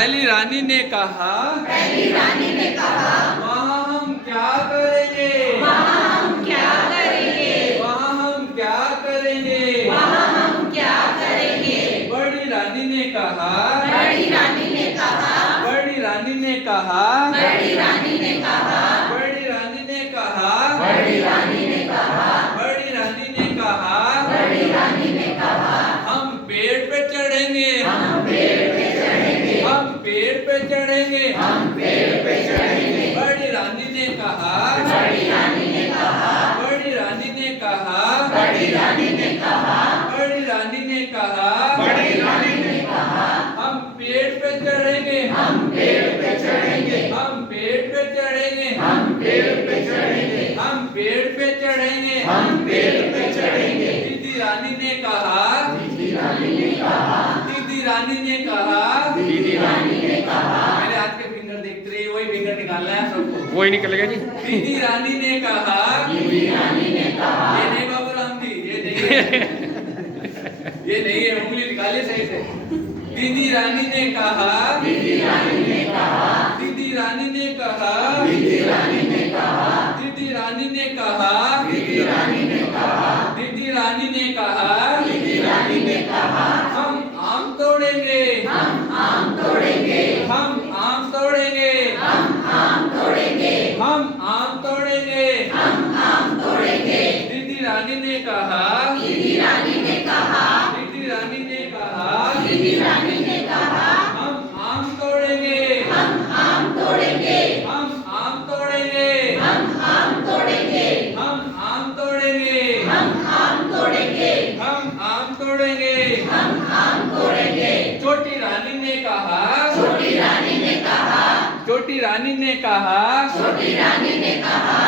पहली रानी ने कहा वहाँ हम क्या करेंगे, वहाँ हम क्या करेंगे, वहाँ हम क्या करेंगे, वहाँ हम क्या करेंगे। बड़ी रानी ने कहा, बड़ी रानी ने कहा, बड़ी रानी ने कहा, बड़ी रानी ने कहा, बड़ी रानी ने कहा, बड़ी रानी ने कहा, बड़ी रानी ने कहा, बड़ी रानी ने कहा, हम पेड़ पे चढ़ेंगे, हम पेड़ पे चढ़ेंगे, हम पेड़ पे चढ़ेंगे, हम पेड़ पे चढ़ेंगे। बड़ी रानी ने कहा, बड़ी रानी ने कहा, बड़ी रानी ने कहा, बड़ी रानी ने कहा, बड़ी रानी ने कहा, बड़ी रानी ने कहा, हम पेड़ पे चढ़ेंगे, हम पेड़ पे चढ़ेंगे, हम पेड़ पे चढ़ेंगे, हम पेड़ पे चढ़ेंगे, हम पेड़ पे चढ़ेंगे, हम पेड़ पे चढ़ेंगे। दीदी रानी ने कहा, दीदी रानी ने कहा, दीदी रानी ने कहा, दीदी रानी ने कहा, मेरे हाथ के फिंगर देखते रहिए, वही फिंगर निकालना है सबको। वही निकलेगा जी। दीदी रानी ने कहा, दीदी रानी ने कहा, ये नहीं बाबू राम जी, ये नहीं है, ये नहीं है, उंगली निकालिए सही से। दीदी रानी ने कहा, दीदी रानी ने कहा, दीदी रानी ने कहा, दीदी रानी ने कहा, दीदी रानी ने कहा, दीदी रानी ने कहा, दीदी रानी ने कहा, दीदी रानी ने कहा, हम आम तोड़ेंगे, हम आम तोड़ेंगे, हम आम तोड़ेंगे, हम आम तोड़ेंगे, हम आम तोड़ेंगे। हम आम तोड़ेंगे। दीदी रानी ने कहा, दीदी रानी ने कहा, दीदी रानी ने कहा, दीदी रानी ने कहा, हम आम तोड़ेंगे, हम आम तोड़ेंगे, हम आम तोड़ेंगे, हम आम तोड़ेंगे, हम आम तोड़ेंगे, हम आम तोड़ेंगे, हम आम तोड़ेंगे। हम आम तोड़ेंगे। छोटी रानी ने कहा, छोटी रानी ने कहा, छोटी रानी ने कहा, छोटी रानी ने कहा,